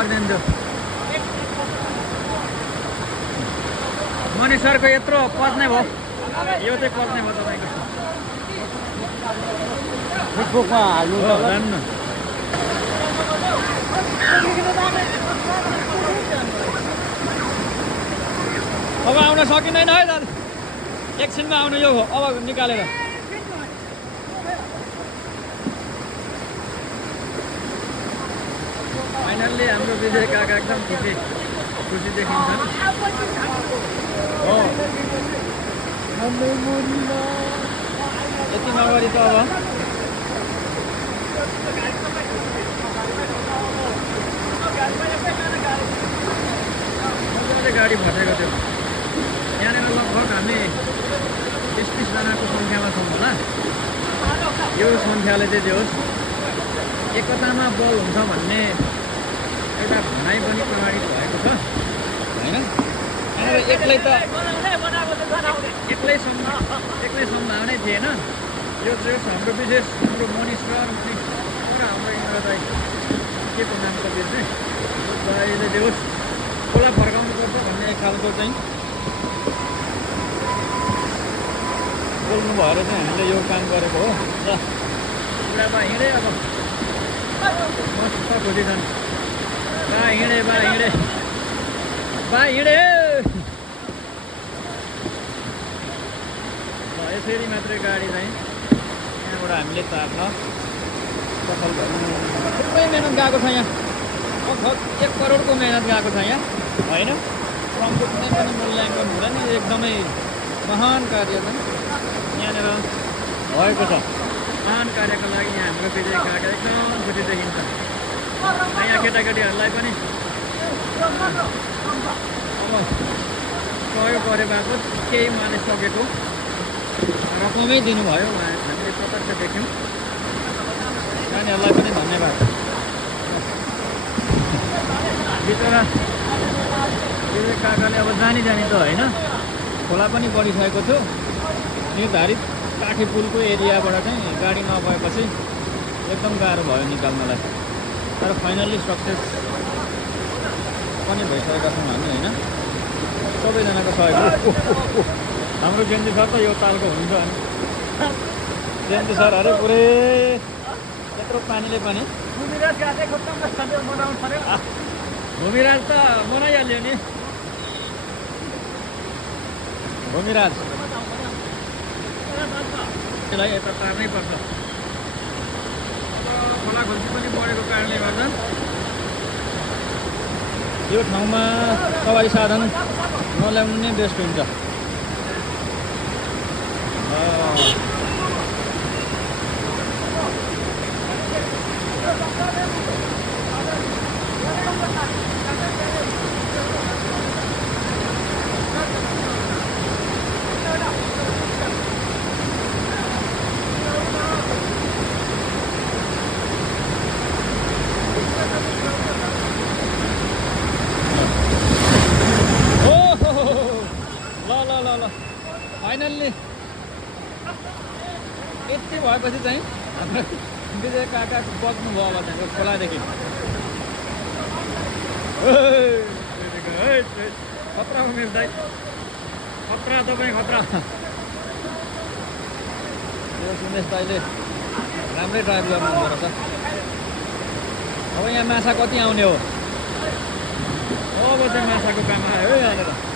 सक्दैन त्यो मनिष सरको यत्रो पच्ने भयो यो चाहिँ पच्ने भयो तपाईँको हाल्नु जान्न अब आउन सकिँदैन है दाजु एकछिनमा आउनु यो हो अब निकालेर फाइनल्ली हाम्रो विजय काका एकदम खुसी देखिन्छन् हो यति नगरी त अब गाडी फटेको थियो यहाँनिर लगभग हामी 20-30 जनाको सङ्ख्यामा छौँ होला यो सङ्ख्याले चाहिँ जे होस् एकतामा बल हुन्छ भन्ने एउटा भनाइ पनि प्रमाणित भएको छ होइन एक्लै सम्भावनै थिएन यो चाहिँ हाम्रो विशेष हाम्रो मनिष र हाम्रो इन्द्र दाइ के को नाम त बिर्सेँ दाइले जे होस् खोला फर्काउनुपर्छ भन्ने खालको चाहिँ बोल्नु भएर चाहिँ हामीले यो काम गरेको हो ल बुढाबा हिँडे अब मस्त खुसी छन् बा हिँडे यसरी मात्रै गाडी चाहिँ यहाँबाट हामीले तार्न सफल भयौँ थुप्रै मेहनत गएको छ यहाँ 1 करोडको मेहनत गएको छ यहाँ होइन श्रमको कुनै पनि मूल्याङ्कन हुँदैन एकदमै महान कार्य चाहिँ यहाँनिर भएको छ महान कार्यको लागि यहाँ हाम्रो विजय काका एकदम खुसी देखिन्छ यहाँ केटाकेटीहरूलाई पनि अब सहयोग गरे बापत केही मानिस सकेको रकमै दिनुभयो हामीले प्रत्यक्ष देख्यौँ नानीहरूलाई पनि धन्यवाद बिचरा विजय काकाले अब जानी त होइन खोला पनि बढिसकेको थियो निर्धारित काठी पुलको एरियाबाट चाहिँ गाडी नभएपछि एकदम गाह्रो भयो निकाल्नलाई तर फाइनल्ली सक्सेस पनि भइसकेका छौँ हामी होइन सबैजनाको सहयोग हाम्रो जयन्ती सर त यो तालको हुन्छ अनि जयन्ती सर अरे पुरै यत्रो पानीले पनि भूमिराज त बनाइहाल्यो नि भूमिराज यसलाई यता तार्नै पर्छ खोला खोल्ची पनि बढेको कारणले गर्दा यो ठाउँमा सवारी साधन नल्याउनु नै बेस्ट हुन्छ फाइनल्ली यति भएपछि चाहिँ हाम्रो विजय काका बग्नुभयो अब त्यहाँको खोलादेखि खतरा उमेश दाइ खतरा तपाईँ खतरा यो उमेश दाइले राम्रै ड्राइभ गर्नुहुँदो रहेछ अब यहाँ माछा कति आउने हो अब चाहिँ माछाको काम आयो यहाँनिर